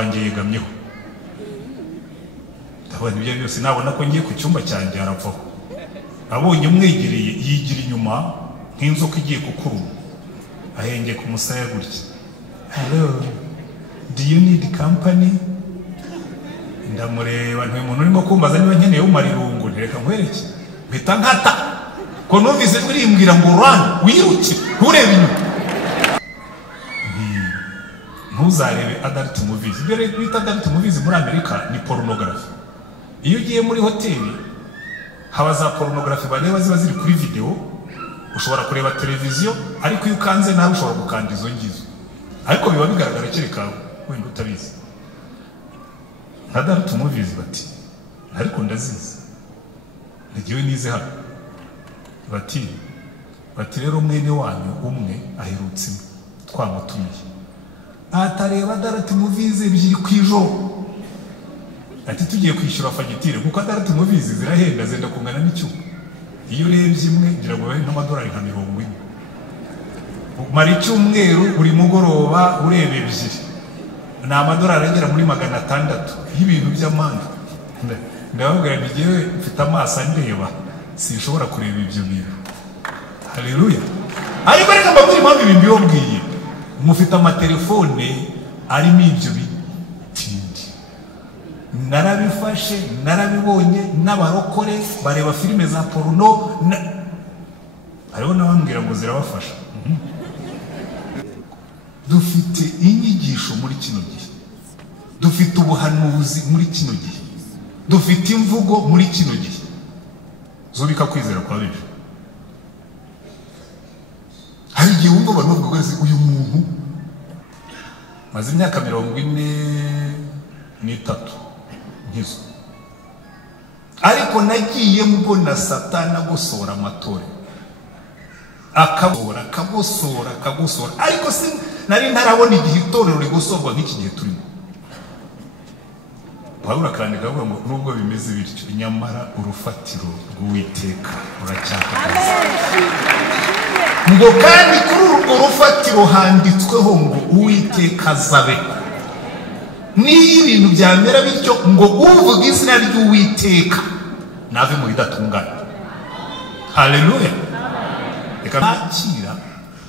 wanjye yegamyeho ndabona ibyo byose nabona ko ngiye ku cyumba cyanjye arapfaho abonye umwegereye yigira inyuma nk'inzoka igiye kukuruma ahenge ku musaya gutya. Hello, do you need company? Ndamureba ntuye umuntu urimo kumbaza niba nkeneye umarirungu ntereka nkwereke mpita nkata ko numvise kurimbwira ngo run wiruke nturebe inyuma ntuzarebe adult movies. Ibyo rero bita adult movies muri Amerika ni pornography. Iyo ugiye muri hoteli haba za pornography bareba ziba ziri kuri video, ushobora kureba televiziyo ariko iyo ukanze nawe ushobora gukanda izo ngizo ariko biba bigaragara kereka wenda utabizi. Adult movies bati ariko ndazizi ntigiwe nize hano bati rero mwene wanyu umwe aherutse twamutumiye atareba adult movies ebyiri kwijoro ati tugiye kwishyura fagitire kuko adult movies zirahenda zenda kungana n'icyuma. Iyo urebye imwe ngira ngo bari n'amadolari nka 40 umara icyumweru buri mugoroba urebe ebyiri ni amadolari agera muri 600 y'ibintu by'amande. Ndababwira nti ngewe mfite amaso andeba sinshobora kureba ibyo bintu. Haleluya. Ariko reka mbabwire impamvu ibi mbibabwiye. Mufite amatelefone arimo ibyo bitindi, narabifashe narabibonye n'abarokore bareba filime za porno hariho n'abambwira ngo zirabafasha. Dufite inyigisho muri kino gihe, dufite ubuhanuzi muri kino gihe, dufite imvugo muri kino gihe zubika kwizera kwa benshi. Hari igihe wumva abantu bavuga ngo uyu muntu maze imyaka 43 nkizo, ariko nagiye mbona Satani agosora amatore akagosora ariko nari ntarabona igihe itorero rigosorwa nk'iki gihe turimo. Pawulo akandika avuga ngo nubwo bimeze bityo nyamara urufatiro rw'Uwiteka ruracyahagaze, ngo kandi kuri urwo rufatiro handitsweho ngo Uwiteka azabe. Niyo ibintu byamera bityo ngo uvuga izina ry'Uwiteka nave mu bidatungana. Haleluya. Reka nakira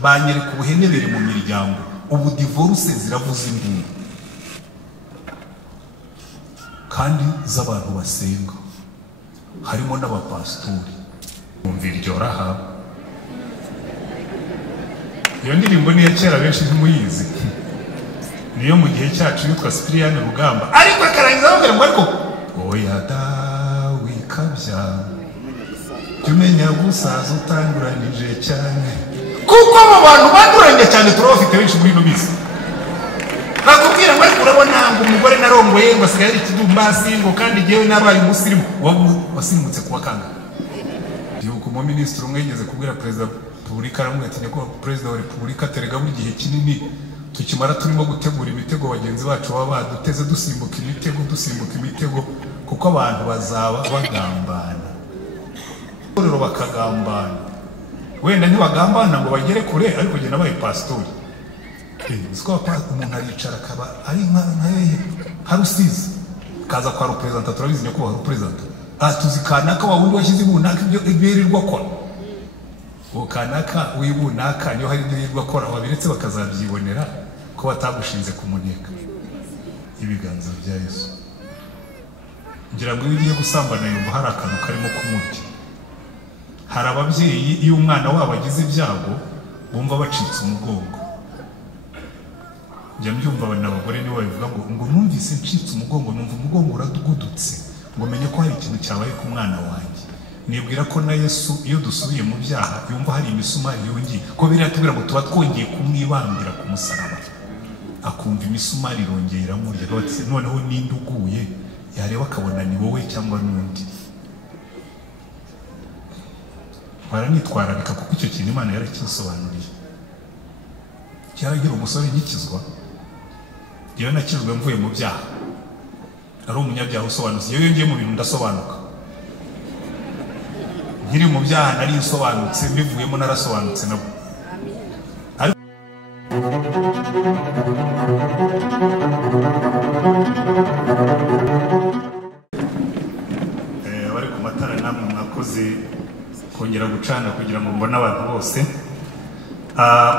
banyereka ubuhenebere mu miryango, ubu divorce ziravuza induru kandi z'abantu basenga harimo n'abapastori. Umvira iryo raha. Iyo ndirimbo ni ya kera benshi ntimuyizi, niyo mu gihe cyacu yitwa Cyprien Rugamba, ariko akarangiza avuga ngo ariko oya dawe kabya tumenya gusaza utanguranije cyane, kuko abo bantu banduranye cyane turabafite benshi muri ino minsi. Bakubwira ngo ariko urabona ngo umugore narongoye ngo asigaye ari ikidumbasi ngo kandi jewe nabaye umusirimu. Wasimutse kuwa kanga yuko mu ministre umwe yigeze kubwira president Repubulika aramubwira ati ko president wa Repubulika terega mu gihe kinini tukimara turimo gutegura imitego bagenzi bacu baba baduteze dusimbuka imitego kuko abantu bazaba bagambana. Rero bakagambana wenda ntibagambana ngo bagere kure ariko je nabaye pastori. Siko umuntu aricara akaba ari nka harusize kaza kwa representative turabizi ko wa representative atuzikanaka wa wundi washyize bunaka ibyo ibirirwa kora ukanaka wibunaka niyo hari ibirirwa kora wabiretse bakazabyibonera ko batagushinze kumuneka. Ibiganza bya Yesu ngira ngo iyo gusambana yumva hari akantu karimo kumurya. Hari ababyeyi iyo umwana wabo agize ibyago bumva bacitse umugongo. Njya mbyumva abana abagore nibo bavuga ngo numvise ncitse umugongo, numva umugongo uradugudutse ngo menye ko hari ikintu cyabaye ku mwana wanjye. Nibwira ko na Yesu iyo dusubiye mu byaha yumva hari imisumari yongeye ko biratubwira ngo tuba twongeye kumwibambira ku musaraba, akumva imisumari irongera iramurya noneho ninde uguye yareba akabona ni wowe cyangwa n'undi. Baranitwararika kuko icyo kintu Imana yarakisobanuriye. Cyaragira umusore nkikizwa iyo nakizwe mvuye mu byaha, ari umunyabyaha usobanutse. Iyo yongeye mu bintu ndasobanuka, nkiri mu byaha nari nsobanutse, mbivuyemo narasobanutse nabo. Amen. Bari ku matara namwe mwakoze kongera gucana kugira ngo mbone abantu bose.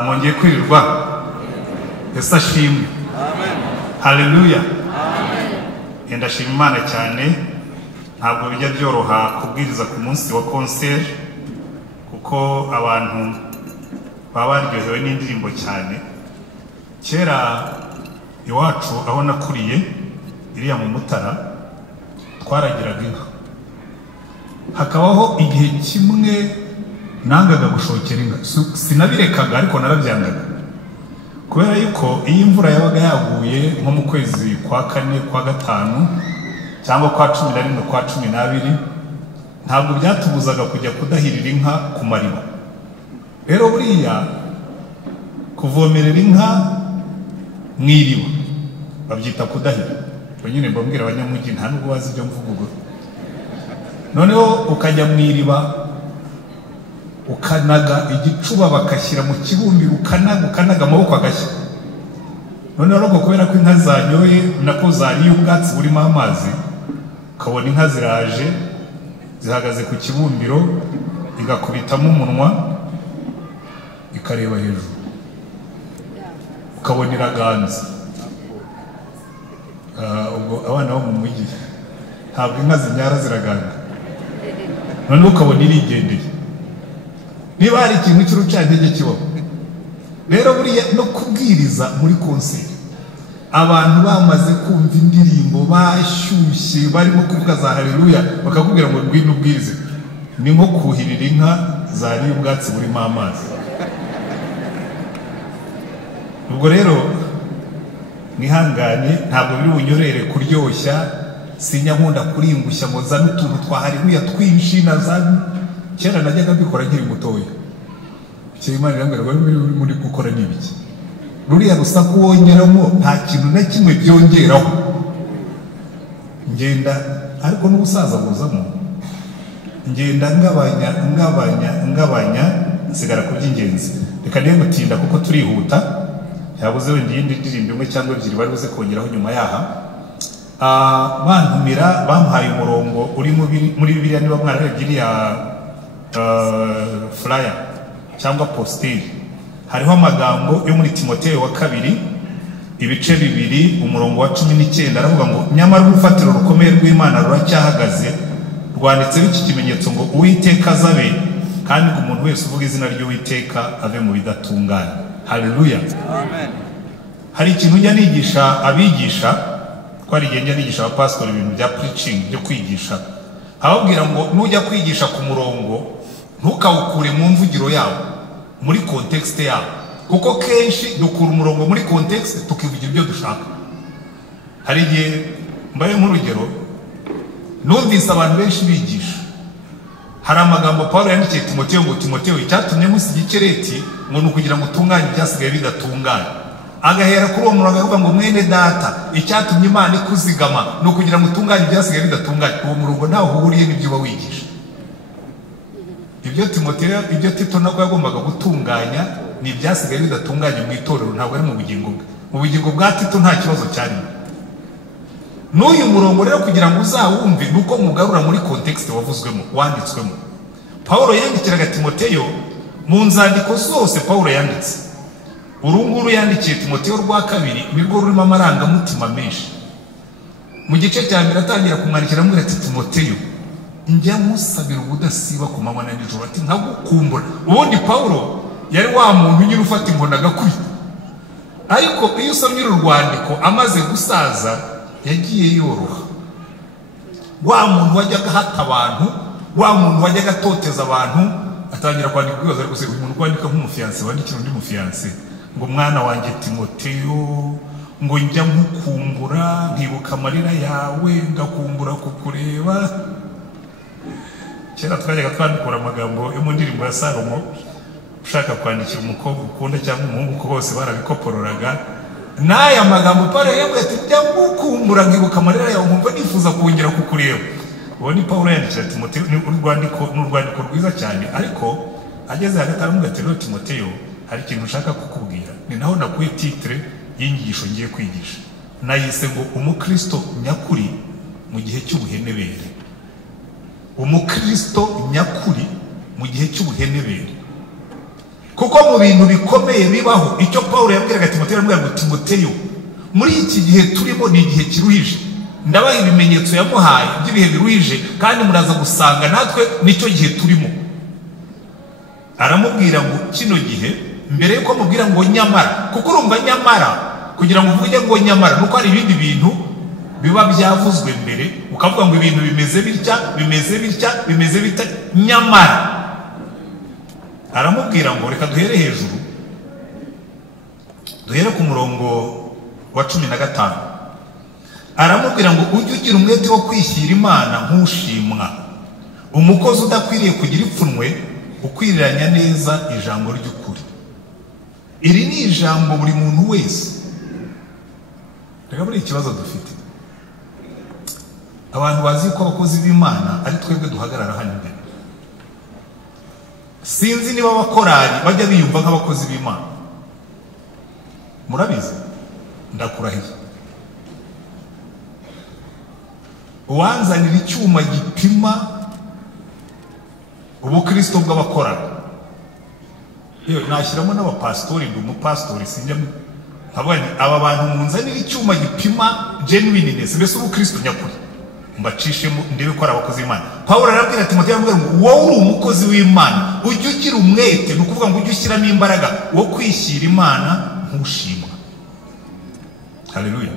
Mwongeye kwirirwa. Yesu ashimwe. Amen. Haleluya. Amen. Ndashima Imana cyane. Ntabwo bijya byoroha kubwiriza ku munsi wa concert kuko abantu baba baryohewe n'indirimbo cyane. Kera iwacu aho nakuriye iriya mu Mutara twaragiraga inka. Hakabaho igihe kimwe nangaga gushokera inka. Sinabirekaga ariko narabyangaga. Kubera yuko iyi imvura yabaga yaguye nko mu kwezi kwa 4 kwa 5 cyangwa kwa 11 kwa 12 ntabwo byatubuzaga kujya kudahirira inka ku mariba. Rero buriya kuvomerera inka mwiriba babyita kudahira. Nyine mbabwira abanyamujyi nta nubwo bazi ibyo mvugo. Noneho ukajya mwiriba ukanaga igicuba bakashyira mu kibumbiro ukanaga amaboko agashya. Noneho rero kubera ko inka zanyoye nako zariye ubwatsi burimo amazi ukabona inka ziraje zihagaze ku kibumbiro igakubitamo umunwa ikareba hejuru ukabona iraganza. Ubwo abana bo mu mujyi ntabwo inka zinyara ziraganga. Noneho ukabona irigendeye. Niba hari ikintu cy'urucantege kibaho. Rero buriya no kubwiriza muri concert abantu bamaze kumva indirimbo bashyushye barimo kuvuga za haleluya bakakubwira ngo ngwino ubwirize, ni nko kuhirira inka zariye ubwatsi burimo amazi. Ubwo rero nihangane ntabwo biri bunyorere kuryoshya, sinya nkunda kuringushya ngo zane utuntu twa haleluya twinshi na zane. Kera najyaga mbikora nkiri mutoya. Imana irambwira ngo muri gukora n'ibiki. Ruriya rusaku wongeramo nta kintu na kimwe byongeraho. Ngenda ariko n'ubusaza buzamo. Ngenda ngabanya nsigara ku by'ingenzi. Reka niyo mutinda kuko turihuta. Yabuze wenda iyindi ndirimbo imwe cyangwa ebyiri bari buze kongeraho nyuma yaha. Bantumira bampaye umurongo uri muri Bibiliya niba mwararebye iriya flyer cyangwa poster. Hariho amagambo yo muri Timoteyo wa 2 ibice 2 umurongo wa 19 aravuga ngo nyamara urufatiro rukomeye rw'Imana ruracyahagaze rwanditseho iki kimenyetso ngo Uwiteka azabe kandi ngo umuntu wese uvuga izina ry'Uwiteka ave mu bidatungana. Haleluya. Amen. Hari ikintu njya nigisha abigisha twarigenda nigisha abapastori ibintu bya preaching byo kwigisha. Ababwira ngo nujya kwigisha ku murongo ntukawukure mu mvugiro yawo muri context yawo, kuko kenshi dukura umurongo muri context tukivugira ibyo dushaka. Hari igihe mbaye nk'urugero numvise abantu benshi bigisha hari amagambo Paulo yandikiye Timoteyo ngo Timoteyo icyatumye musiga ikereti ngo nukugira ngo utunganye byasigaye bidatunganye. Agahera kuri uwo murongo avuga ngo mwene data icyatumye Imana ikuzigama nukugira ngo utunganye byasigaye bidatunganye. Uwo murongo ntaho uhuriye n'ibyo uba wigisha. Ibyo Timoteyo ibyo Tito nako yagombaga gutunganya ni byasigaye bidatunganye mu itorero, ntabwo ari mu bugingo bwe. Mu bugingo bwa Tito nta kibazo cyari. N'uyu murongo rero kugira ngo uzawumve nuko mugarura muri context wavuzwemo wanditswemo. Paulo yandikiraga Timoteyo mu nzandiko zose Paulo yanditse. Urunguru yandikiye Timoteyo rwa 2 nirwo rurimo amarangamutima menshi. Mu gice cya mbere atangira kumwandikira amubwira ati Timoteyo njya musabira ubudasiba ku manywa na nijoro ati nkagukumbura. Ubundi Paulo yari wa muntu nyine ufata inkoni agakubita. Ariko iyo usomye urwandiko amaze gusaza yagiye yoroha. Wa muntu wajyaga hata abantu, wa muntu wajyaga toteza abantu atangira kwandika ibibazo ariko se uyu muntu kwandika nk'umufiance wandikira undi mufiance ngo mwana wanjye Timoteyo ngo njya nkukumbura nkibuka amarira yawe ngakumbura kukureba. Kera twajyaga twandikura amagambo yo mu ndirimbo ya Salomo ushaka kwandikira umukobwa ukunda cyangwa umuhungu ko bose barabikopororaga. N'aya magambo Paulo yavuze ati njya nkukumbura nkibuka amarira yawe nkumva nifuza kongera kukureba. Uwo ni Paulo yandikira Timoteyo n'urwandiko rwiza cyane, ariko ageze hagati aramubwira ati rero Timoteyo hari ikintu ushaka kukubwira, ni naho nakuye titre y'inyigisho ngiye kwigisha. nayise ngo umukristo nyakuri mu gihe cy'ubuhenebere. Umukristo nyakuri mu gihe cy'ubuhenebere, kuko mu bintu bikomeye bibaho, icyo Paulo yabwiraga Timoteyo, yamubwiraga ngo Timoteyo, muri iki gihe turimo ni igihe kiruhije, ndabaha ibimenyetso yamuhaye by'ibihe biruhije, kandi muraza gusanga natwe nicyo gihe turimo. Aramubwira ngo kino gihe, mbere yuko amubwira ngo nyamara, kuko urumva nyamara, kugira ngo uvuge ngo nyamara nuko hari ibindi bintu biba byavuzwe mbere, ukavuga ngo ibintu bimeze bitya, bimeze bitya, bimeze bitya, nyamara. Aramubwira ngo reka duhere hejuru, duhere ku murongo wa 15. Aramubwira ngo ujye ugira umwete wo kwishyira Imana nk'ushimwa, umukozi udakwiriye kugira ipfunwe, ukwiriranya neza ijambo ry'ukuri. Iri ni ijambo buri muntu wese. Reka buri ikibazo dufite, abantu bazi ko abakozi b'Imana ari twebwe duhagarara hano imbere. Sinzi niba abakorari bajya biyumva nk'abakozi b'Imana. Murabizi? Ndakurahiye. Uwanzanira icyuma gipima ubukristo bw'abakorari, nashyiramo n'abapastori, ndi umupastori, sinjya nkabani aba bantu munzanira icyuma gipima genuineness, mbese ubukristo nyakuri, mbacishemo ndebe ko ari abakozi b'Imana. Paulo arabwira Timoteyo, ngo wowe uri umukozi w'Imana, ujye ugira umwete, ni ukuvuga ngo ujye ushyiramo imbaraga wo kwishyira Imana nk'ushimwa. Haleluya.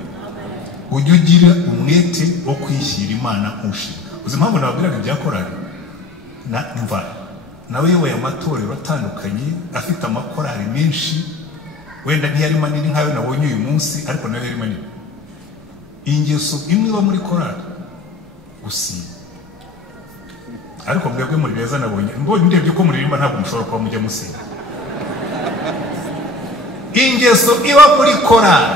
Ujye ugira umwete wo kwishyira Imana nk'ushimwa. Uzi impamvu nababwiraga ibya korari? Mva nawe yoboye amatorero atandukanye, afite amakorari menshi, wenda ntiyari manini nkayo nabonye uyu munsi, ariko nayo yari manini. Ingeso imwe iba muri korari, gusiba. Ariko mwebwe muri beza, nabonye ndebye ko muririmba ntabwo mushobora kuba mujya musiba. Ingeso iba muri korari,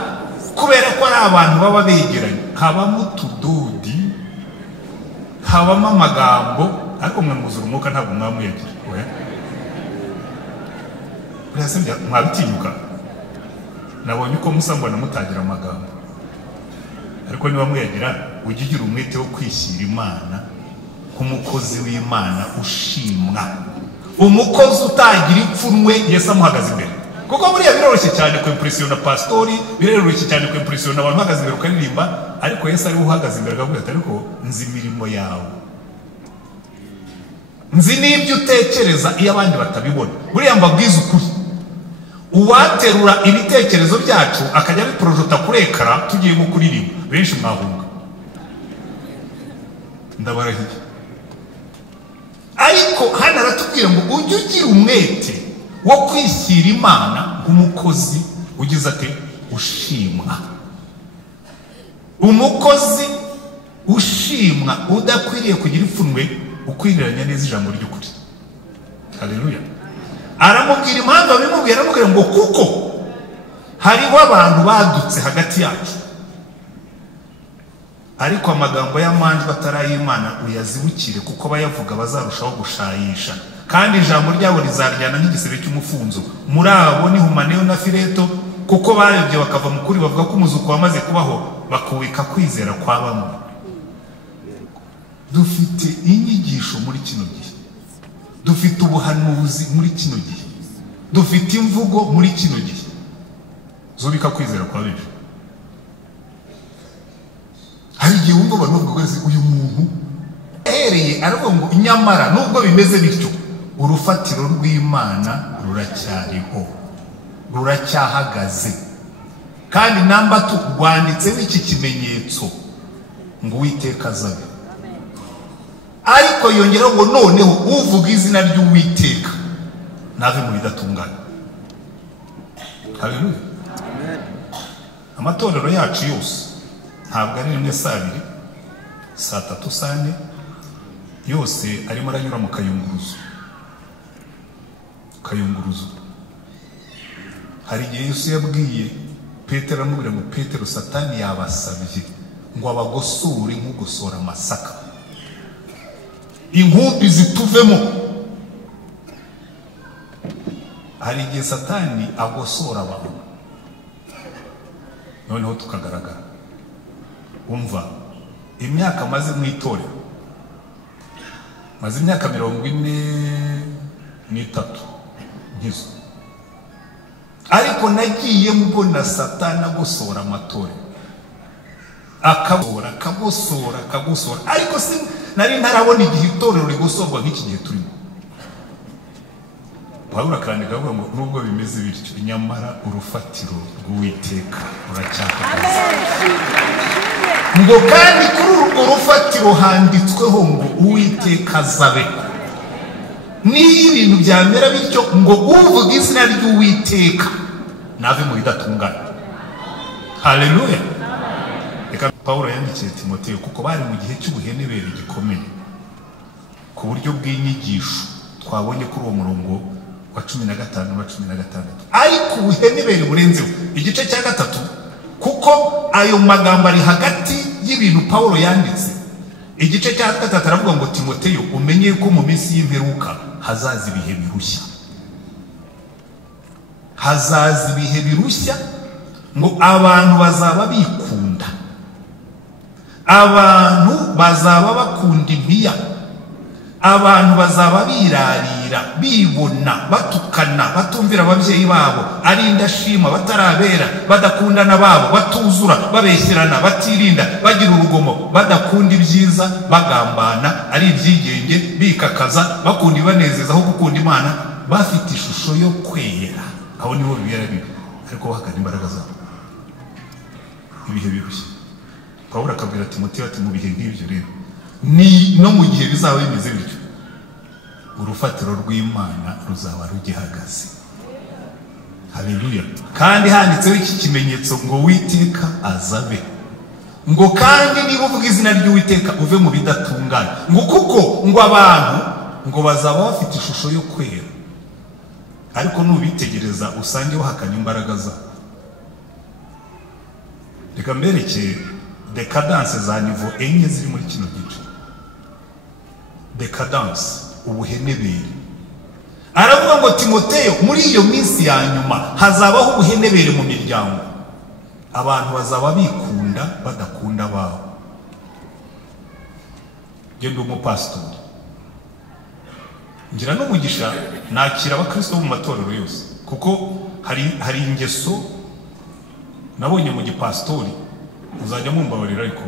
kubera ko ari abantu baba begeranye, habamo utudodi, habamo amagambo, ariko mwe muzura umwuka ntabwo mwamuyagira. Urasabye mwabitinyuka. Nabonye uko musambona mutagira amagambo, ariko niba muyagira, ujye ugira umwete wo kwishyira Imana nk'umukozi w'Imana ushimwa, umukozi utagira ipfunwe. Yesu amuhagaze imbere, kuko buriya biroroshye cyane kwimpressiona pastori, biroroshye cyane kwimpressiona abantu bahagaze imbere ukaririmba, ariko Yesu ari uhagaze imbere akavuga ati ariko nzi imirimo yawe, nzi n'ibyo utekereza iyo abandi batabibona. Buriya mbabwiza ukuri, uwaterura ibitekerezo byacu akajya biprojota kuri ekara tugiye nko kuririmba, benshi mwahunga, ndabarahiye. Ariko hano aratubwira ngo ujye ugira umwete wo kwishyira Imana nk'umukozi ugize ate ushimwa, umukozi ushimwa udakwiriye kugira ipfunwe, ukwiriranya neza ijambo ry'ukuri. Haleluya. Aramubwira impamvu abimubwira, aramubwira ngo kuko hariho abantu badutse hagati yacu, ariko amagambo y'amanjwe ataray'Imana uyazibukire, kuko bayavuga bazarushaho gushayisha, kandi ijambo ryabo rizaryana nk'igisebe cy'umufunzo. Muri abo ni Humaneyo na Fileto, kuko barebye bakava mu kuri, bavuga ko umuzuko wamaze kubaho, bakubika kwizera kwa bamwe. Dufite inyigisho muri kino gihe, dufite ubuhanuzi muri kino gihe, dufite imvugo muri kino gihe zubika kwizera kwa benshi. Hari igihe wumva abantu bavuga ko uyu muntu ahereye aravuga ngo nyamara nubwo bimeze bityo, urufatiro rw'Imana ruracyariho, ruracyahagaze, kandi namba turwanditseho iki kimenyetso ngo Uwiteka azabe. Ariko yongeraho ngo noneho uvuga izina ry'Uwiteka nave mu bidatungana. Haleluya. Amatorero yacu yose ntabwo ari rimwe, saa 2, saa 3, saa 4, yose arimo aranyura mu kayunguruzo. Hari igihe Yesu yabwiye Petero, amubwira ngo Petero, Satani yabasabye ngo abagosore nk'ugosora amasaka, inkumbi zituvemo. Hari igihe Satani agosora abantu, noneho tukagaragara. umva imyaka maze mu itorero maze imyaka 43 nkizo, ariko nagiye mbona Satani agosora amatorero akagosora ariko nari ntarabona igihe itorero rigosorwa nk'iki gihe turimo. Pawulo akandika avuga ngo nubwo bimeze bityo nyamara urufatiro rw'Uwiteka ruracyahagaze, ngo kandi kuri urwo rufatiro handitsweho ngo Uwiteka azabe. Niyo ibintu byamera bityo ngo uvuga izina ry'Uwiteka nave mu bidatungana. Haleluya. Reka Pawulo yandikiye Timoteyo kuko bari mu gihe cy'ubuhenebere gikomeye ku buryo bw'inyigisho twabonye kuri uwo murongo wa 15 na 16, ariko ubuhenebere burenzeho igice cya 3, kuko ayo magambo ari hagati y'ibintu Pawulo yanditse. Igice cya 3 aravuga ngo Timoteyo umenye ko mu minsi y'imperuka hazaza ibihe birushya, hazaza ibihe birushya, ngo abantu bazaba bikunda, abantu bazaba bakunda impiya, abantu bazaba birarira, bibona, batukana, batumvira ababyeyi babo, ari indashima, batarabera, badakundana babo, batuzura, babeshyerana, batirinda, bagira urugomo, badakunda ibyiza, bagambana, ari ibyigenge, bikakaza, bakunda ibanezeza aho gukunda Imana, bafite ishusho yo kwera. Aho niho bibera bibi, ariko bahakana imbaraga zabo. Ibihe birushye. Pawulo akabwira Timoteyo ati mu bihe nk'ibyo rero ni no mu gihe bizaba bimeze bityo urufatiro rw'Imana ruzaba rugihagaze. Haleluya. Kandi handitseho iki kimenyetso ngo Uwiteka azabe, ngo kandi niba uvuga izina ry'Uwiteka uve mu bidatungana, ngo kuko ngo abantu ngo bazaba bafite ishusho yo kwera, ariko nubitegereza usange bahakana imbaraga zabo. Reka mbereke decadence za niveau enye ziri muri kino gice. Decadence, ubuhenebere. Aravuga ngo Timoteyo muri iyo minsi ya nyuma hazabaho ubuhenebere mu miryango, abantu bazaba bikunda badakunda babo. Genda umupastori, ngira no mugisha nakira abakristo mu matorero yose, kuko hari ingeso nabonye mu gipastori, uzajya mumbabarira ariko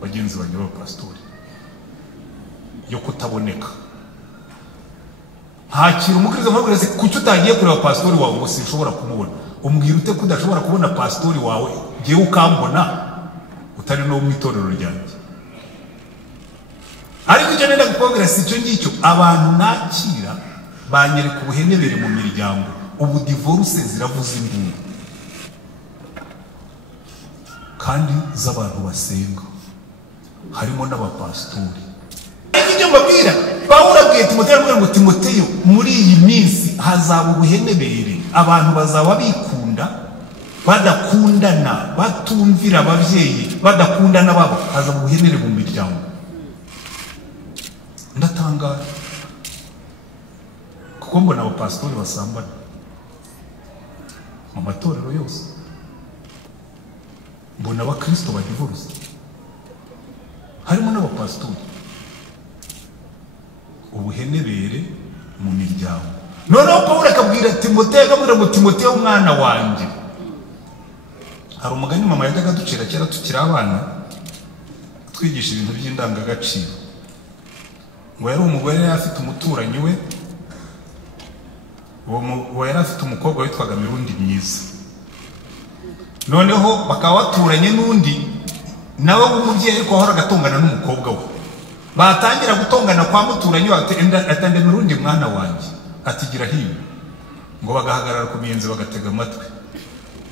bagenzi banjye b'abapastori, yo kutaboneka. Hakira umukristo nkabwira se kuki utagiye kureba pastori wawe ngo sinshobora kumubona. Umbwira ute ko udashobora kubona pastori wawe giye ukambona utari no mu itorero ryanjye? Ariko icyo nenda kukubwira si cyo ngicyo. Abantu nakira banyereka ubuhenebere mu miryango, ubu divorce ziravuza induru kandi z'abantu basenga, harimo n'abapastori. Icyo mbabwira Pawulo abwiye Timoteyo ngo Timoteyo muri iyi minsi hazaba ubuhenebere, abantu bazaba bikunda badakundana, batumvira ababyeyi, badakundana babo, hazaba ubuhenebere mu miryango. Ndatangara kuko mbona abapastori basambana mu matorero yose, mbona abakristo badivorce, harimo n'abapastori. Ubuhenebere mu miryango. Noneho Pawulo akabwira Timoteyo, akamubwira ngo Timoteyo umwana wanjye. Hari umugani mama yajyaga ducira kera tukiri abana, twigisha ibintu by'indangagaciro. Ngo yari umugore yari afite umuturanyi we, uwo yari afite umukobwa witwaga Mirundi myiza. Noneho bakaba baturanye n'undi nawe w'umubyeyi ariko ahora agatongana n'umukobwa we. Batangira gutongana kwa muturanyi atande Mirundi mwana wanjye, atigira hiyo. Ngo bagahagarara ku miyenzi bagatega amatwi.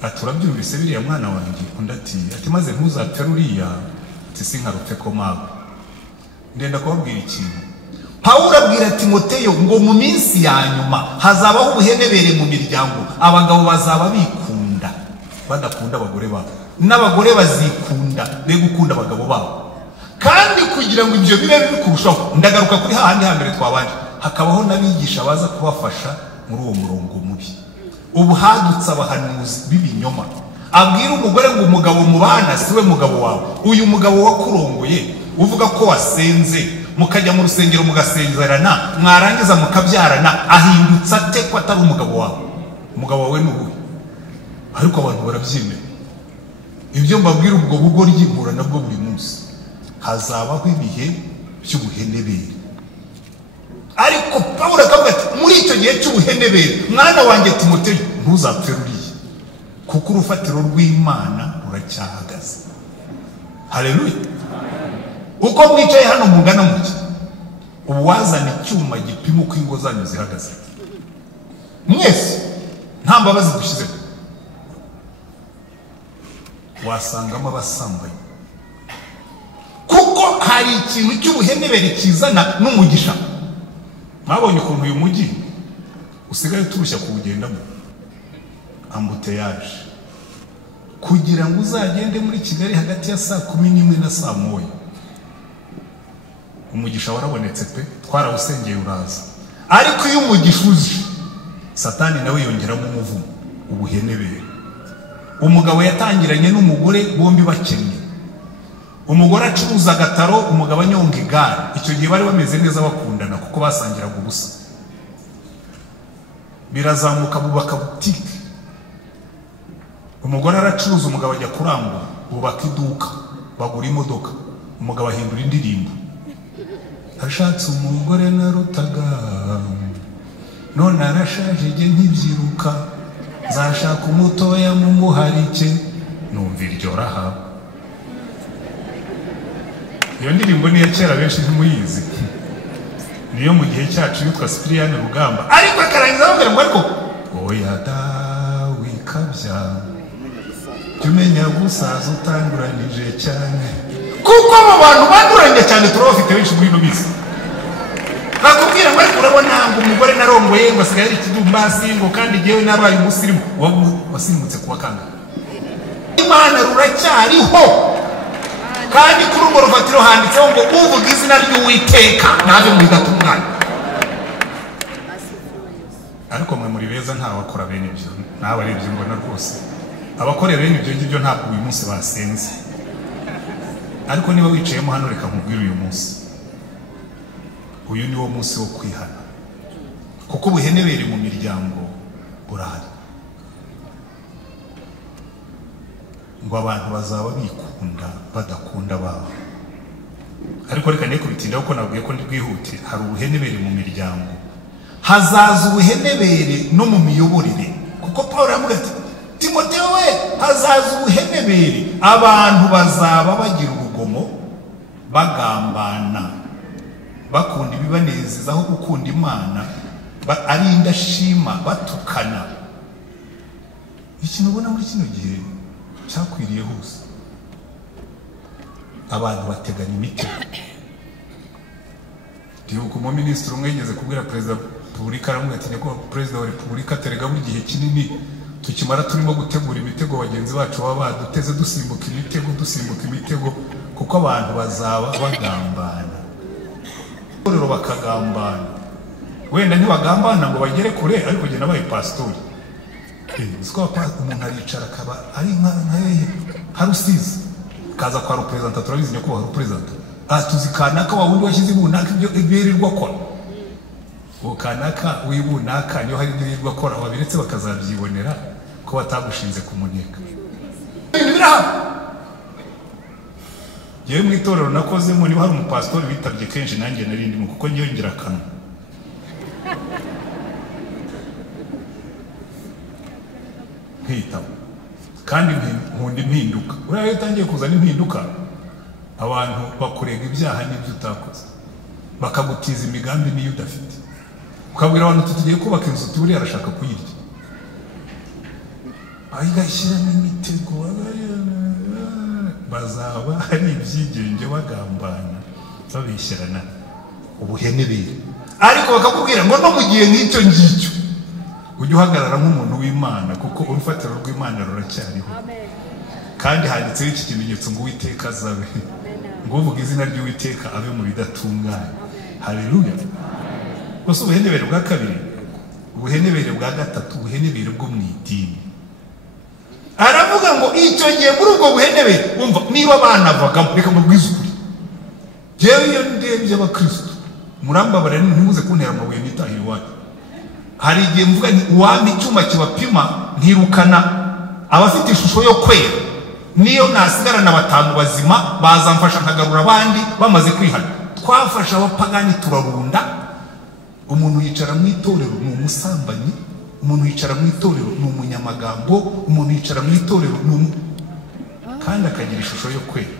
Aturabyumvise biriya mwana wanjye, undi ati maze ntuzapfe ruriya, ati sinkarupfe ko mawe. Ndenda kubabwira ikintu. Pawulo abwira Timoteyo ngo mu minsi ya nyuma hazabaho ubuhenebere mu miryango, abagabo bazaba bikunda badakunda abagore babo, n'abagore bazikunda be gukunda abagabo babo. Kandi kugira ngo ibyo bibe biri kurushaho, ndagaruka kuri hahandi hambere twabanje, hakabaho n'abigisha baza kubafasha muri uwo murongo mubi. Ubu hadutse abahanuzi b'ibinyoma, abwira umugore ngo umugabo mubana siwe mugabo wawe. Uyu mugabo wakurongoye uvuga ko wasenze mukajya mu rusengero mugasenzerana mwarangiza mukabyarana ahindutse ate ko atari umugabo wawe? Umugabo wawe n'ubuhe? Ariko abantu barabyemera. Ibyo mbabwira ubwo bugo ry'impura nabwo buri munsi hazabaho ibihe by'ubuhenebere. Ariko Pawulo akavuga ati muri icyo gihe cy'ubuhenebere mwana wanjye Timoteyo ntuzapfe ruriye, kuko urufatiro rw'Imana ruracyahagaze. Haleluya. Uko mwicaye hano mungana muke, ubu wazana icyuma gipima uko ingo zanyu zihagaze mwese nta mbabazi dushizeho, wasangamo abasambanyi. Kuko hari ikintu cy'ubuhenebere kizana n'umugisha. Mwabonye ukuntu uyu mujyi usigaye turushya kuwugendamo, ambuteyage, kugira ngo uzagende muri Kigali hagati ya saa 11 na saa 1. Umugisha warabonetse pe, twarawusengeye uraza. Ariko iyo umugisha uje, Satani nawe yongeramo umuvumo, ubuhenebere. Umugabo yatangiranye n'umugore bombi bakennye. Umugore acuruza agataro, umugabo anyonga igare. Icyo gihe bari bameze neza bakundana kuko basangiraga ubusa. Birazamuka bubaka butike. Umugore aracuruza, umugabo ajya kurangura, bubaka iduka, bagura imodoka. Umugabo ahindura indirimbo. Ashatse umugore narutaga, none arashaje igihe ntibyiruka, nzashaka umutoya mu muharike, numva iryo raha. Iyo ndirimbo ni iya kera benshi ntimuyizi. Niyo mu gihe cyacu yitwa Cyprien Rugamba. Ariko akarangiza avuga ngo ariko oya da wikabya, tumenya gusaza utanguranije cyane. Kuko abo bantu banduranye cyane turabafite benshi muri ino minsi. Bakubwira ngo ariko urabona ngo umugore narongoye ngo asigaye ari ikidumbasi ngo kandi jewe nabaye umusirimu. Wasimutse kuwa kanga. Imana ruracyariho. Kandi kuri urwo rufatiro handitseho ngo uvuga izina ry'Uwiteka nave mu bidatungana. Ariko mwe muri beza nta wakora bene ibyo, nawe arebye mbona rwose abakora bene ibyo ngibyo ntabwo uyu munsi basenze. Ariko niba wicayemo hano reka nkubwire uyu munsi, uyu ni wo munsi wo kwihana, kuko ubuhenebere mu miryango burahari. Ngo abantu bazaba bikunda badakunda babo. Ariko reka ne kubitindaho ko nabwiye ko ndi bwihute. Hari ubuhenebere mu miryango, hazaza ubuhenebere no mu miyoborere. Kuko Pawulo yavuga ati Timoteyo we, hazaza ubuhenebere, abantu bazaba bagira urugomo, bagambana, bakunda ibibanezeza aho gukunda Imana, ari indashima, batukana. Ikintu ubona muri kino gihe cyakwiriye hose, abantu bateganya imitego. Ndibuka umuminisitiri umwe yigeze kubwira perezida wa Repubulika, aramubwira ati ko perezida wa Repubulika aterega mu gihe kinini tukimara turimo gutegura imitego bagenzi bacu baba baduteze dusimbuka imitego, kuko abantu bazaba bagambana. Rero bakagambana, wenda ntibagambana ngo bagere kure, ariko genda baye pastori. Siko umuntu aricara akaba ari nka harusize kaza kwa representative, turabizi ko wa representative tuzikanaka wa wundi washyize bunaka ibyo birirwa akora. Ukanaka wibunaka niyo hari birirwa akora, wabiretse bakazabyibonera ko batagushinze kumuneka. Yewe mu itorero nakozemo, niba hari umupastori witabye kenshi nanjye nari ndimo, kuko ngiye ngira akanwa. Hitamo kandi nkunda impinduka. Uriya utangiye kuzana impinduka, abantu bakurega ibyaha n'ibyo utakoze, bakagutiza imigambi niyo udafite. Ukabwira abantu tugiye kubaka inzu, turi arashaka kuyirya, ayigashyiramo imitego, bazaba hari ibyigenge bagambana babishyirana ubuhenebere. Ariko bakakubwira ngo no mu gihe nk'icyo ngicyo ujye uhagarara nk'umuntu w'Imana, kuko urufatiro rw'Imana ruracyariho. Kandi handitseho iki kimenyetso ngo Uwiteka azabe, ngo uvuga izina ry'Uwiteka abe mu bidatunganye. Haleluya. Gusa ubuhenebere bwa kabiri, ubuhenebere bwa gatatu, ubuhenebere bwo mu idini. Aravuga ngo icyo gihe muri ubwo buhenebere umva niba banavagamo reka mubwize ukuri jewe iyo ndebye abakristo murambabara ntimuze kuntera amabuye nitahira iwanyu hari igihe mvuga ni uwampa icyuma kibapima nkirukana abafite ishusho yo kwera niyo nasigarana batanu bazima bazamfasha nkagarura abandi bamaze kwihana twafasha abapagani turarunda umuntu yicara mu itorero ni umusambanyi umuntu yicara mu itorero ni umunyamagambo umuntu yicara mu itorero kandi akagira ishusho yo kwera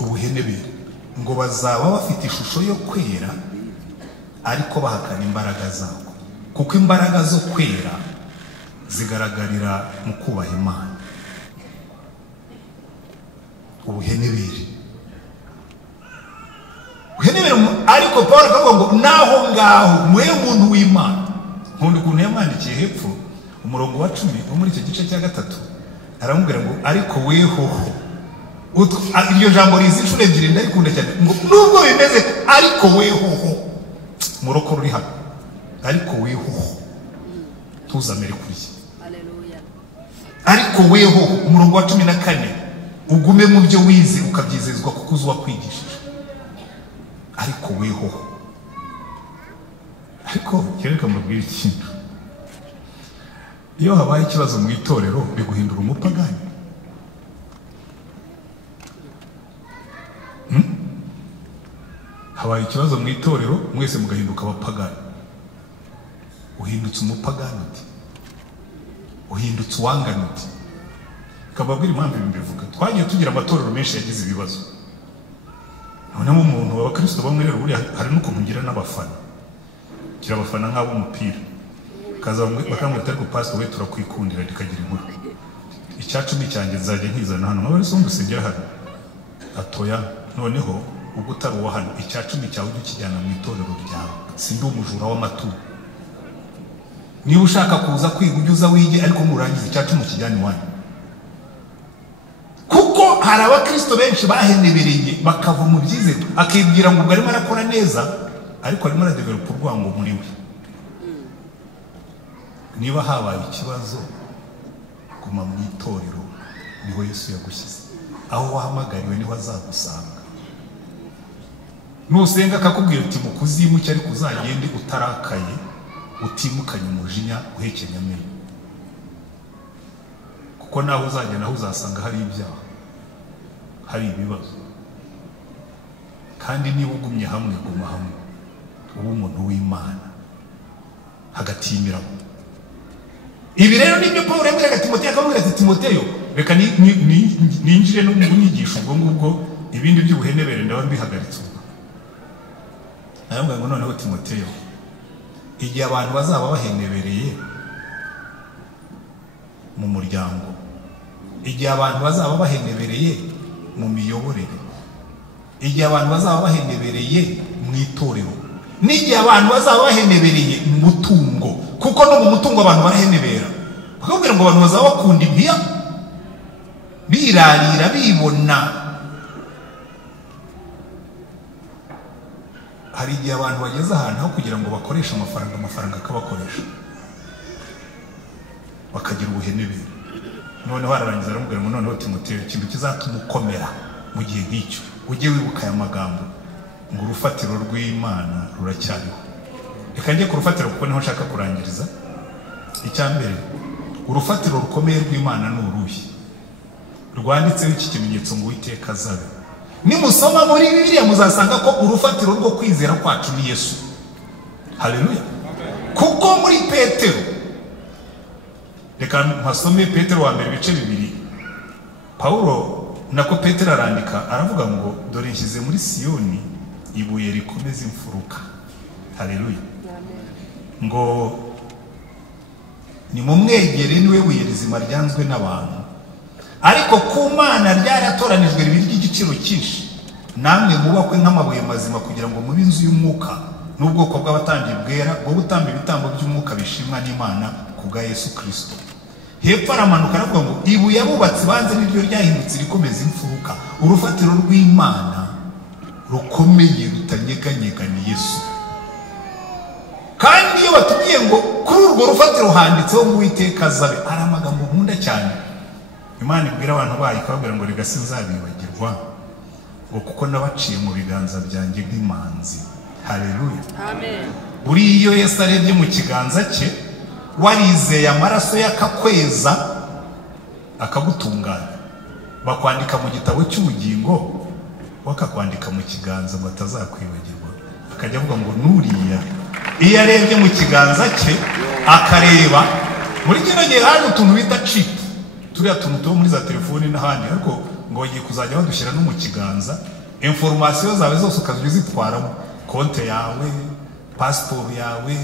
ubuhenebere ngo bazaba bafite ishusho yo kwera ariko bahakana imbaraga zabo kuko imbaraga zo kwera zigaragarira mu kubaha Imana ubuhenebere ariko Pawulo akavuga ngo naho ngaho mwe muntu w'Imana nkunda ukuntu yamwandikiye hepfo umurongo wa 10 wo muri icyo gice cya 3 aramubwira ngo ariko wehoho iryo jambo rizi inshuro ebyiri ndarikunda cyane ngo nubwo bimeze ariko wehoho muroko ruri hano ariko wehoho tuzamere kuri Haleluya ariko wehoho umurongo wa 14 ugume mu byo wize ukabyizezwa kuko uzi wakwigishije ariko wehoho ariko kereka mubwira ikintu iyo habaye ikibazo mu itorero biguhindura umupagani habaye ikibazo mu itorero mwese mugahinduka abapagani uhindutse umupagani uti uhindutse uwangana uti kababwira impamvu mbivuga twagiye tugira amatorero menshi yagize ibibazo noneho umuntu w'abakristo bamwe rero buri hari n'ukuntu ngira n'abafana gira abafana nk'ab'umupira kaza bakamwita ariko pastor we turakwikundira rikagira inkuru icyacumi cyanjye nzajya nkizana hano nawe se ngusengera hano atoya noneho ubwo utaruwa hano icyacumi cyawe ukijyana mu itorero ryawe sindi umujura w'amaturo niba ushaka kuza kwiga ujuza wige ariko nurangiza icyacumi kijyana iwanyu kuko hari abakristo benshi bahenebereye bakava mu byizero akibwira ngo arimo arakora neza ariko arimo aradevelopa urwango muri we niba habaye ikibazo guma mu itorero niho Yesu yagushyize aho wahamagariwe niho azagusanga nusenga akakubwira ati mu kuzimu cyari kuzagende utarakaye utimukanye umujinya uhekenya amenyo kuko naho uzajya naho uzasanga hari ibyaha hari ibibazo kandi niba ugumye hamwe guma hamwe ubu umuntu w'Imana hagati y'imirabo ibi rero nibyo Pawulo yabwiraga Timoteyo akamubwira ati Timoteyo reka ninjire no mu nyigisho ubwo ngubwo ibindi by'ubuhenebere ndaba mbihagaritse aravuga ngo noneho Timoteyo igihe abantu bazaba bahenebereye mu muryango igihe abantu bazaba bahenebereye mu miyoborere igihe abantu bazaba bahenebereye mu itorero n'igihe abantu bazaba bahenebereye mu mutungo kuko no mu mutungo abantu barahenebera bakubwira ngo abantu bazaba bakunda impiya birarira bibona hari igihe abantu bageze ahantu aho kugira ngo bakoreshe amafaranga akabakoresha bakagira ubuhenebere noneho bararangiza aramubwira ngo noneho Timoteyo ikintu kizatuma ukomera mu gihe nk'icyo ujye wibuka aya magambo ngo urufatiro rw'Imana ruracyariho reka njye ku rufatiro kuko niho nshaka kurangiriza icyambere urufatiro rukomeye rw'Imana ni uruhe rwanditseho iki kimenyetso ngo Uwiteka azabe nimusoma muri Bibiliya muzasanga ko urufatiro rwo kwizera kwacu ni Yesu haleluya kuko muri Petero reka mpasome Petero wa mbere ibice 2 Pawulo nako Petero arandika aravuga ngo dore nshyize muri Siyoni ibuye rikomeza imfuruka haleluya ngo ni mu mwegere niwe buye rizima ryanzwe n'abantu ariko ku Mana ryaratoranijwe ribiri ry'igiciro cyinshi namwe mubakwe nk'amabuye mazima kugira ngo mube inzu y'umwuka n'ubwoko bw'abatambyi bwera bwo gutamba ibitambo by'umwuka bishimwa n'Imana ku bwa Yesu Kristo hepfo aramanuka aravuga ngo ibuye abubatsi banze niryo ryahindutse rikomeza imfuruka urufatiro rw'Imana rukomeye rutanyeganyega ni Yesu kandi iyo batubwiye ngo kuri urwo rufatiro handitseho ngo Uwiteka azabe. Ari amagambo nkunda cyane Imana ibwira abantu bayo ikababwira ngo rega sinzabibagirwa ngo kuko nabaciye mu biganza byanjye nk'imanzi. Haleluya, amen. Buri iyo Yesu arebye mu kiganza cye warizeye amaraso y'akakweza akagutunganya, bakwandika mu gitabo cy'ubugingo wakakwandika mu kiganza batazakwibagirwa. Akajya avuga ngo nuriya iyo arebye mu kiganza cye akareba muri kino gihe hari utuntu bita chip, turiya tuntu tuba muri za telefoni n'ahandi, ariko ngo bagiye kuzajya badushyira no mu kiganza information zawe zose ukazitwaramo, konte yawe, passport yawe,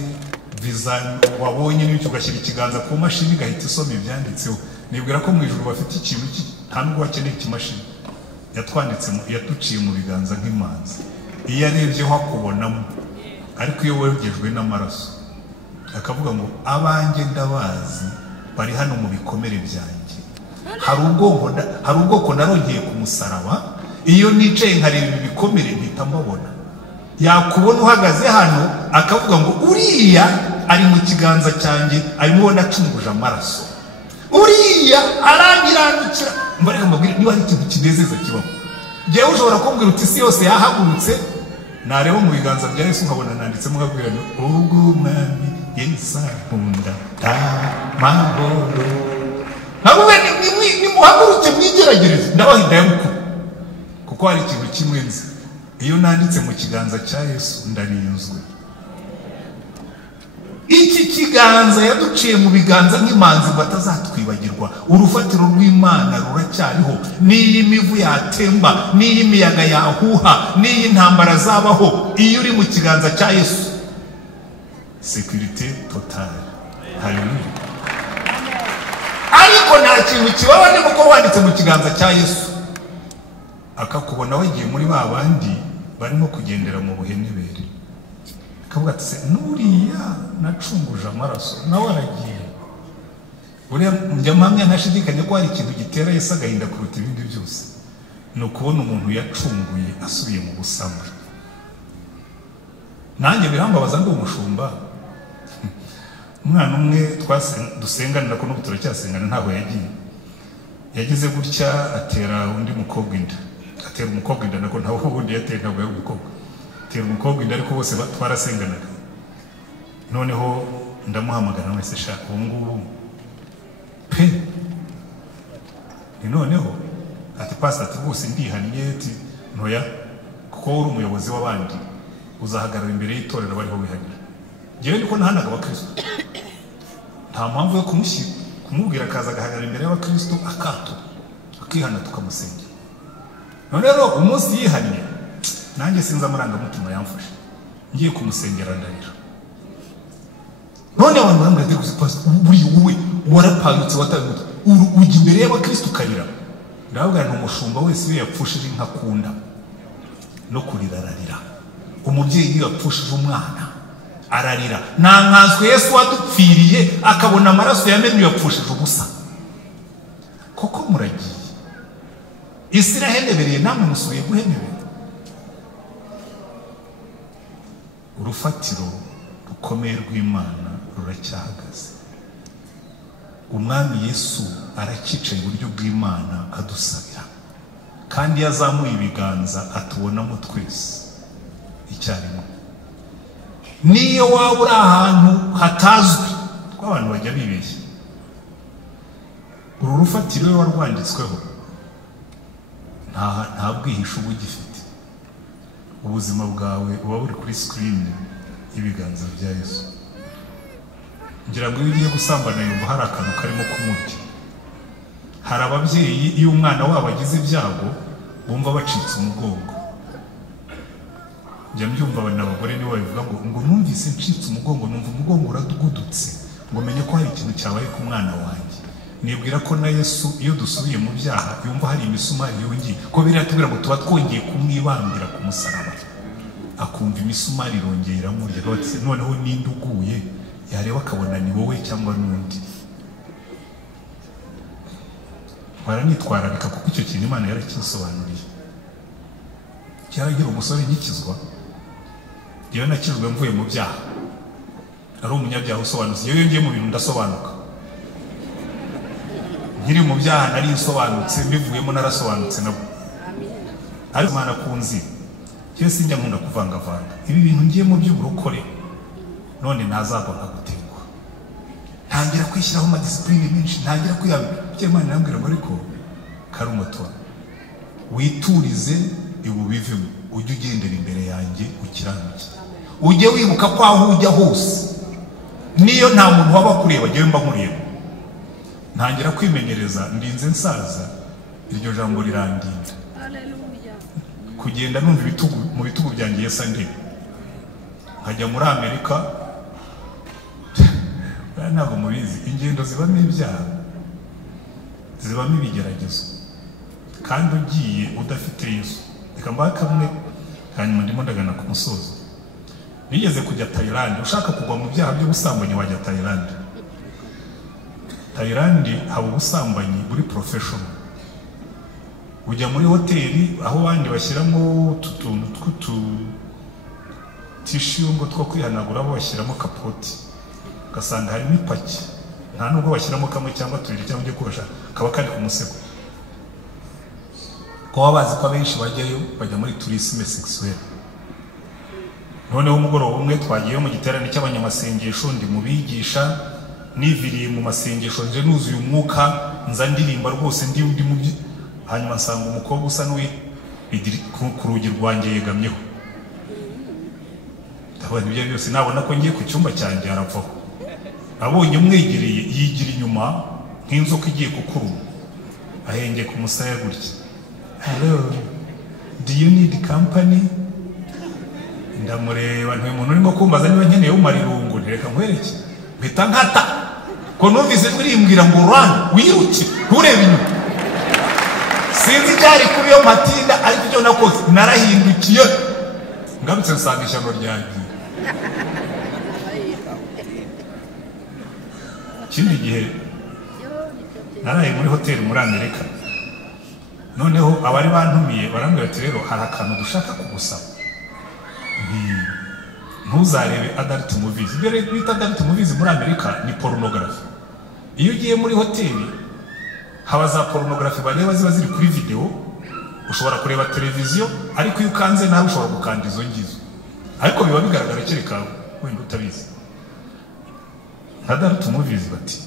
visa wabonye n'icyo ugashyira ikiganza ku mashini gahita isoma ibyanditseho. Nibwira ko mu ijuru bafite ikintu nta nubwo bakeneye ikimashini, yatwanditsemo yatuciye mu biganza nk'imanzi. Iyo arebyeho akubonamo, ariko iyo wogejwe n'amaraso akavuga ngo abanjye ndabazi bari hano mu bikomere byanjye. Hari ubwoko narongeye ku musaraba, iyo nicaye nkareba ibi bikomere mpita mbabona. Yakubona uhagaze hano akavuga ngo uriya ari mu kiganza cyanjye arimo nacunguje amaraso, uriya arangiranukira. Mbareka mbabwire niba ari ikintu kinezeza kibaho. Jewe ushobora kumbwira uti isi yose yahagurutse, nareba mu biganza bya Yesu nkabona nanditsemo nkabwira ngo ubwo mwami Yesu akunda amahoro. Ntabwo nimuhaguruke mwigeragereze ndabahinda mukuru, kuko hari ikintu kimwe nzi, iyo nanditse mu kiganza cya Yesu ndarinzwe. Iki kiganza yaduciye mu biganza nk'imanzi batazatwibagirwa. Urufatiro rw'Imana ruracyariho, n'iyi mivu yatemba, n'iyi miyaga yahuha, n'iyi ntambara zabaho, iyo uri mu kiganza cya Yesu sécurité totale. Haleluya. Ariko nta kintu kibabaje kuko wanditse mu kiganza cya Yesu akakubona wagiye muri ba bandi barimo kugendera mu buhenebere, akavuga ati nuriya nacunguje amaraso nawe aragiye. Buriya njya mpamya ntashidikanya ko hari ikintu gitera Yesu agahinda kuruta ibindi byose, ni ukubona umuntu yacunguye asubiye mu busambo. Nanjye birambabaza ndi umushumba, umwana umwe dusenganira ko n'ubu turacyasengana ntabwo yagize gutya atera undi mukobwa inda, atera umukobwa inda nako ntawe ubundi yatera ntabwo yari umukobwa, atera umukobwa inda ariko bose twarasenganaga. Noneho ndamuhamagara wese shaka ubu ngubu pe ni noneho ati pastor ati bose ndihaniye ati ntoya kuko uri umuyobozi w'abandi uzahagarara imbere y'itorero bariho wihanira. Ngewe niko nahanaga abakristo, nta mpamvu yo kumubwira akaza agahagarara imbere y'abakristo akato akihana tukamusengera. None rero umunsi yihaniye nanjye sinzi amarangamutima yamfashe, ngiye kumusengera ndarira. None abantu barambwira ati pastor buri wowe warapayutse watagutse ujya imbere y'abakristo ukarira. Ndavuga nti umushumba wese iyo yapfushije inka akunda no kurira ararira, umubyeyi iyo yapfushije umwana ararira. Ntankazwe Yesu wadupfiriye akabona amaraso yamenye yapfushije ubusa. Koko muragiye isi irahenebereye, namwe musubiye guhenebera. Urufatiro rukomeye rw'Imana ruracyahagaze. Umwami Yesu arakicaye iburyo bw'Imana adusabira, kandi yazamuye ibiganza atubonamo twese icyarimwe. Niyo waba uri ahantu hatazwi ko abantu bajya bibeshya, uru rufatiro iyo warwanditsweho nta bwihisho uba ugifite. Ubuzima bwawe buba buri kuri screen y'ibiganza bya Yesu. Ngira ngo iyo ugiye gusambana yumva hari akantu karimo kumurya. Hari ababyeyi iyo umwana wabo agize ibyago bumva bacitse umugongo. Njya mbyumva abagore nibo bavuga ngo numvise ncitse umugongo, numva umugongo uradugudutse, ngo menye ko hari ikintu cyabaye ku mwana wanjye. Nibwira ko na Yesu iyo dusubiye mu byaha yumva hari imisumari yongeye, ko biratubwira ngo tuba twongeye kumwibambira ku musaraba, akumva imisumari irongera iramurya. Noneho ninde uguye yareba akabona ni wowe cyangwa n'undi. Baranitwararika kuko icyo kintu Imana yarakisobanuriye. Cyaragira umusore nkikizwa, iyo nakizwe mvuye mu byaha, ari umunyabyaha usobanutse. Iyo ngiye mu bintu ndasobanuka, nkiri mu byaha nari nsobanutse, mbivuyemo narasobanutse nabo. Ariko Imana kunzi cyo sinjya nkunda kuvangavanga ibi bintu ngiye mu by'uburokore, none nazagwa nkagutegwa, ntangira kwishyiraho amadisipline menshi, ntangira kwiyambira. Imana irambwira ngo ariko Karumoto, witurize ibu bivemo, ujye ugendera imbere yanjye ukiranuke, ujye wibuka ko aho ujya hose niyo nta muntu waba kureba jyewe mba nkureba. Ntangira kwimenyereza, ndinze nsaza, iryo jambo rirandinda. Kugenda numva ibitugu mu bitugu byanjye Yesu andeba, nkajya muri Amerika. Ntabwo mubizi, ingendo zibamo ibyaha, zibamo ibigeragezo, kandi ugiye udafite Yesu. Reka mbahe kamwe, hanyuma ndimo ndagana ku musozo. Nigeze kujya Thailand. Ushaka kugwa mu byaha by'ubusambanyi wajya Thailand. Thailand haba ubusambanyi buri professional. Ujya muri hoteli aho bandi bashyiramo utuntu tw'utu tissue ngo two kwihanagura, bo bashyiramo kapoti, ugasanga harimo ipaki, nta nubwo bashyiramo kamwe cyangwa tubiri cyangwa ujye kubasha, kaba kari ku musego. Ko bazi ko abenshi bajyayo bajya muri tourisme sexuelle. Noneho umugoroba umwe twagiye mu giterane cy'abanyamasengesho, ndi mu bigisha, niviriye mu masengesho, nje nuzuye umwuka, nza ndirimba rwose, ndi mu hanyuma nsanga umukobwa usa n'uwi ku rugi rwanjye yegamyeho. Ndabona ibyo byose, nabona ko ngiye ku cyumba cyanjye arapfaho. Abonye umwegereye yigira inyuma nk'inzoka igiye kukuruma, ahenge ku musaya gutya. Hello, do you need company? Ndamureba, ntuye umuntu urimo kumbaza niba nkeneye umarirungu, ntireka nkwereke. Mpita nkata ko numvise rimbwira ngo run, wiruke nturebe inyuma. Sinzi cyari kuri yo matinda, ariko icyo nakoze narahindukiye, ngarutse nsanga ishyano ryagiye. Ikindi gihe naraye muri hoteli muri Amerika, noneho abari bantumiye barambwira ati rero hari akantu dushaka kugusaba, ntuzarebe adult movies. Ibyo rero bita adult movies muri Amerika ni pornography. Iyo ugiye muri hoteli haba za pornography bareba ziba ziri kuri video, ushobora kureba televiziyo, ariko iyo ukanze nawe ushobora gukanda izo ngizo, ariko biba bigaragara kereka wenda utabizi. Adult movies bati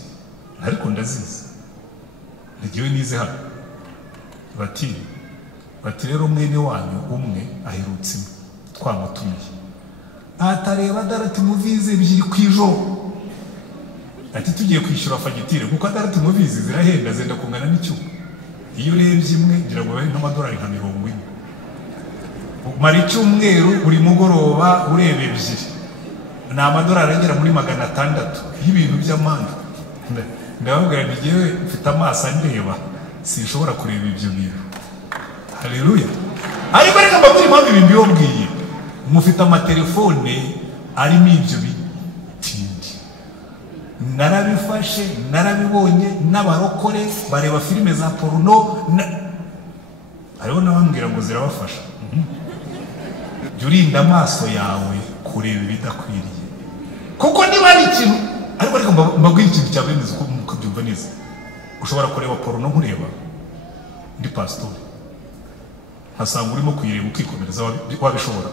ariko ndazizi, ntigiwe nize hano. Bati rero mwene wanyu umwe aherutse twamutumiye, atareba adult movies ebyiri ku ijoro. Ati tugiye kwishyura fagitire, kuko adult movies zirahenda, zenda kungana n'icyuma. Iyo urebye imwe ngira ngo bari nk'amadolari nka 40. Umara icyumweru buri mugoroba ureba ebyiri, ni amadolari agera muri 600 y'ibintu by'amande. Ndababwira nti jyewe mfite amaso andeba, sinshobora kureba ibyo bintu. Haleluya. Ariko reka mbabwire impamvu ibi mbibabwiye. Mufite amatelefone arimo ibyo bitindi, narabifashe, narabibonye, n'abarokore bareba filime za porno, hariho n'abambwira ngo zirabafasha. Jya urinda amaso yawe kureba ibidakwiriye, kuko niba ari ikintu. Ariko reka mbabwire ikintu cyabemeza uko mukabyumva neza. Ushobora kureba porno nkureba ndi pastori, nkasanga urimo kuyireba ukikomereza, wabishobora.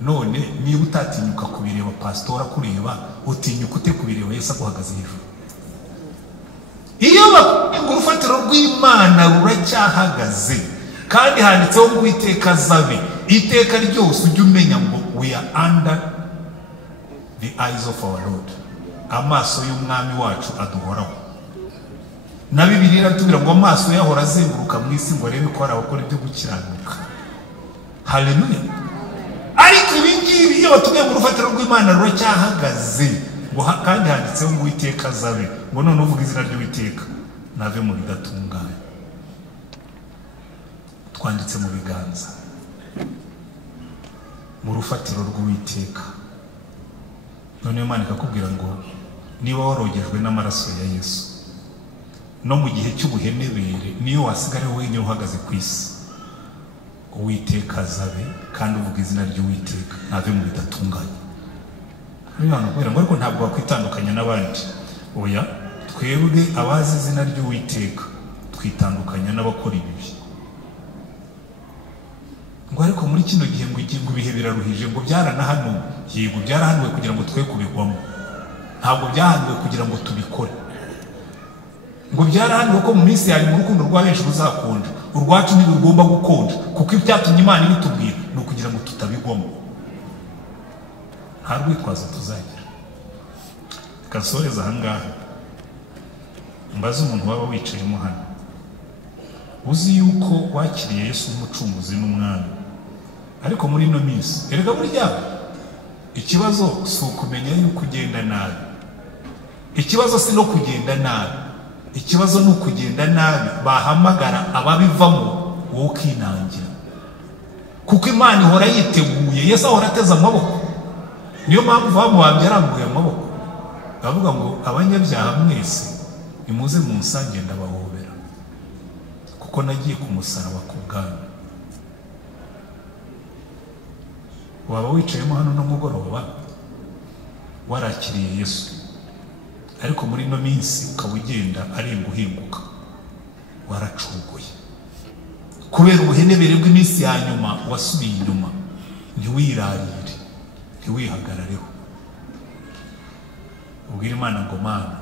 None niba utatinyuka kubireba pastora kureba, utinyuka ute kubireba Yesu aguhagaze hejuru? Iyo ngo urufatiro rw'Imana ruracyahagaze, kandi handitseho ngo Uwiteka azabe, iteka ryose ujye umenya ngo we are under the eyes of our Lord. Amaso y'umwami wacu aduhoraho. Na Bibiliya iratubwira ngo amaso yahora azenguruka mu isi ngo arebe ko hari abakora ibyo gukiranuka. Haleluya. Ariko ibi ngibi iyo batubwiye ngo urufatiro rw'Imana ruracyahagaze, ngo kandi handitseho ngo Uwiteka azabe, ngo none uvuga izina ry'Uwiteka nave mu bidatunganye. Twanditse mu biganza mu rufatiro rw'Uwiteka. None Imana ikakubwira ngo niba warogejwe n'amaraso ya Yesu, no mu gihe cy'ubuhenebere niyo wasigara wenyine uhagaze ku isi, Uwiteka azabe kandi uvuga izina ry'Uwiteka nave mu bidatunganye. n'abantu kubera ngo ariko ntabwo bakwitandukanya n'abandi. Oya, twebwe abazi izina ry'Uwiteka twitandukanya n'abakora ibibi. Ngo ariko muri kino gihe ngo ibihe biraruhije, ngo byaranahanuwe. Yego byarahanuwe kugira ngo twe kubigwamo, ntabwo byahanuwe kugira ngo tubikore. Ngo byarahanuwe ko mu minsi yari mu rukundo rwa benshi ruzakonja, urwacu ntirugomba gukonja, kuko ibyatumye Imana ibitubwira ni ukugira ngo tutabigwamo. Nta rwitwazo tuzagira. Kasoreza ahangaha mbaze umuntu waba wicayemo hano uzi yuko wakiriye Yesu nk'umucunguzi n'umwami, ariko muri ino minsi erega burya ikibazo si ukumenya yuko ugenda nabi, ikibazo si no kugenda nabi, ikibazo ni ukugenda nabi bahamagara ababivamo wowe ukinangira, kuko Imana ihora yiteguye. Yesu ahora ateze amaboko, niyo mpamvu bamuhambye arambuye amaboko avuga ngo abanyabyaha mwese nimuze munsange ndabahobera, kuko nagiye ku musaraba ku bwanyu. Waba wicayemo hano no mugoroba warakiriye Yesu, ariko muri no minsi ukaba ugenda arenga uhinguka, waracuguye kubera ubuhenebere bw'iminsi ya nyuma. Wasubiye inyuma, ntiwirarire, ntiwihagarareho, ubwira Imana ngo Mana,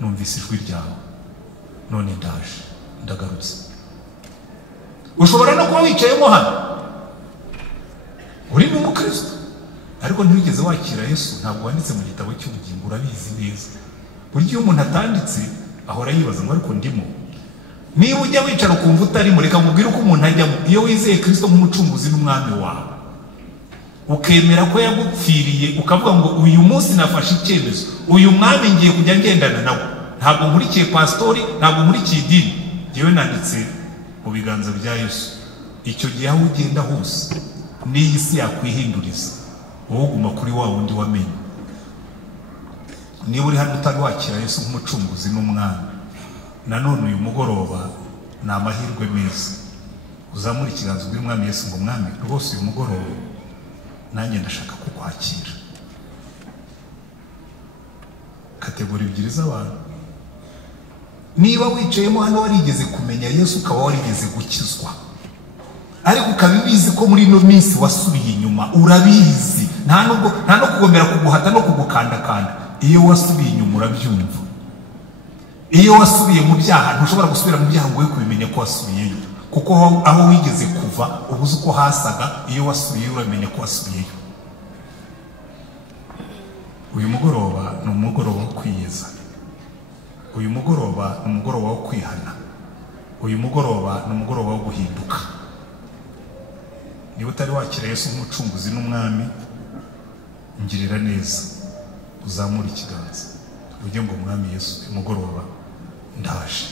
numvise ijwi ryawe, none ndaje, ndagarutse. Ushobora no kuba wicayemo hano uri n'umukristo, ariko ntiwigeze wakira Yesu, ntabwo wanditse mu gitabo cy'ubugingo, urabizi neza. Burya iyo umuntu atanditse ahora yibaza ngo ariko ndimo. Niba ujya wicara ukumva utarimo, reka nkubwire uko umuntu ajyamo. Iyo wizeye Kristo nk'umucunguzi n'umwami wawe, ukemera ko yagupfiriye, ukavuga ngo uyu munsi nafashe icyemezo, uyu mwami ngiye kujya ngendana nawe, ntabwo nkurikiye pastori, ntabwo nkurikiye idini, njyewe nanditse mu biganza bya Yesu. Icyo gihe aho ugenda hose n'iyi si yakwihinduriza, wowe uguma kuri wa wundi wamenye. Niba uri hano utari wakira Yesu nk'umucunguzi n'umwami, nanone uyu mugoroba ni amahirwe meza. Uzamura ikiganza ubwira Umwami Yesu ngo Mwami, rwose uyu mugoroba nanjye ndashaka kukwakira. Kategori ebyiri z'abantu. Niba wicayemo hano warigeze kumenya Yesu, ukaba warigeze gukizwa, ariko ukaba ubizi ko muri ino minsi wasubiye inyuma, urabizi, nta no kugomera kuguhata no kugukandakanda. Iyo wasubiye inyuma urabyumva. Iyo wasubiye mu byaha ntushobora gusubira mu byaha ngo we kubimenya ko wasubiyeyo, kuko aho wigeze kuva ubuze uko hasaga. Iyo wasubiyeyo uramenya ko wasubiyeyo. Uyu mugoroba ni umugoroba wo kwiyeza, uyu mugoroba ni umugoroba wo kwihana, uyu mugoroba ni umugoroba wo guhinduka. Niba utari wakira Yesu nk'umucunguzi n'umwami, ngirira neza, uzamura ikiganza ujye ngo Mwami Yesu, uyu mugoroba ndaje.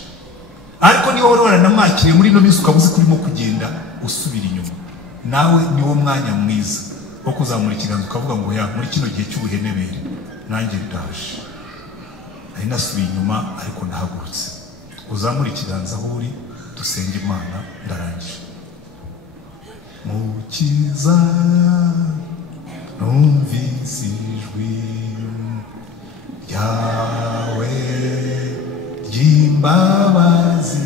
Ariko niba wari waranamwakiriye muri ino minsi ukaba uzi ko urimo kugenda usubira inyuma, nawe niwo mwanya mwiza wo kuzamura ikiganza ukavuga ngo ya, muri kino gihe cy'ubuhenebere nanjye ndaje, nari nasubiye inyuma ariko ndahagurutse. Uzamura ikiganza aho uri, dusenge Imana. Ndarangije. Mukiza, numvise ijwi ryawe ry'imbabazi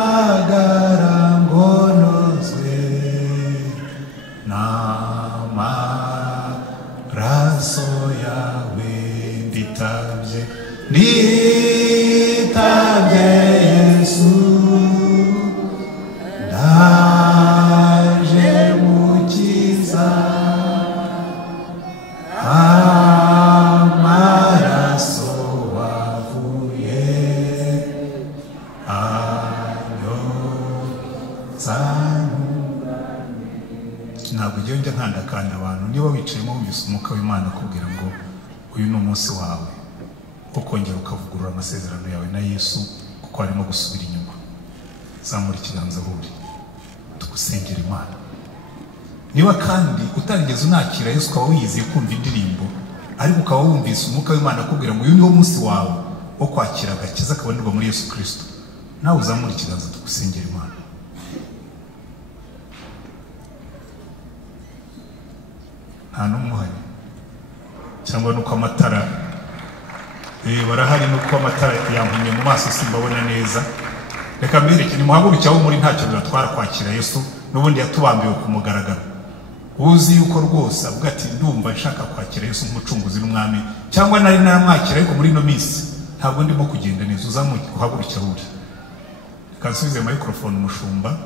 rimpamagara ngo nozwe n'amaraso yawe. Nditabye Yesu, ndaje mukiza, amaraso wavuye anyotsa. Ntabwo ujya njya nkandakanda abantu. Niba wicayemo wumvise umwuka w'Imana akubwira ngo uyu ni umunsi wawe wo kongera ukavugurura amasezerano yawe na Yesu, kuko harimo gusubira inyuma, zamura ikiganza aho uri, tugusengera Imana. Niba kandi utarigeze unakira Yesu, ukaba wiyizeye kumva indirimbo, ariko ukaba wumvise umwuka w'Imana akubwira ngo uyu ni wo munsi wawe wo kwakira agakiza kabonerwa muri Yesu Kristo, nawe uzamura ikiganza tugusengera Imana. nta n'umuhari cyangwa nuko amatara barahari nuko amatara yampumye mu maso simbabona neza. Reka mbereke nimuhaguruke aho muri ntacyo biratwara kwakira Yesu n'ubundi yatubambiwe ku mugaragaro. Uzi yuko rwose avuga ati ndumva nshaka kwakira Yesu nk'umucunguzi n'umwami, cyangwa nari naramwakira ariko muri no minsi ntabwo ndimo kugenda neza, uzamuke uhaguruke aho uri. Reka nsubize microphone umushumba.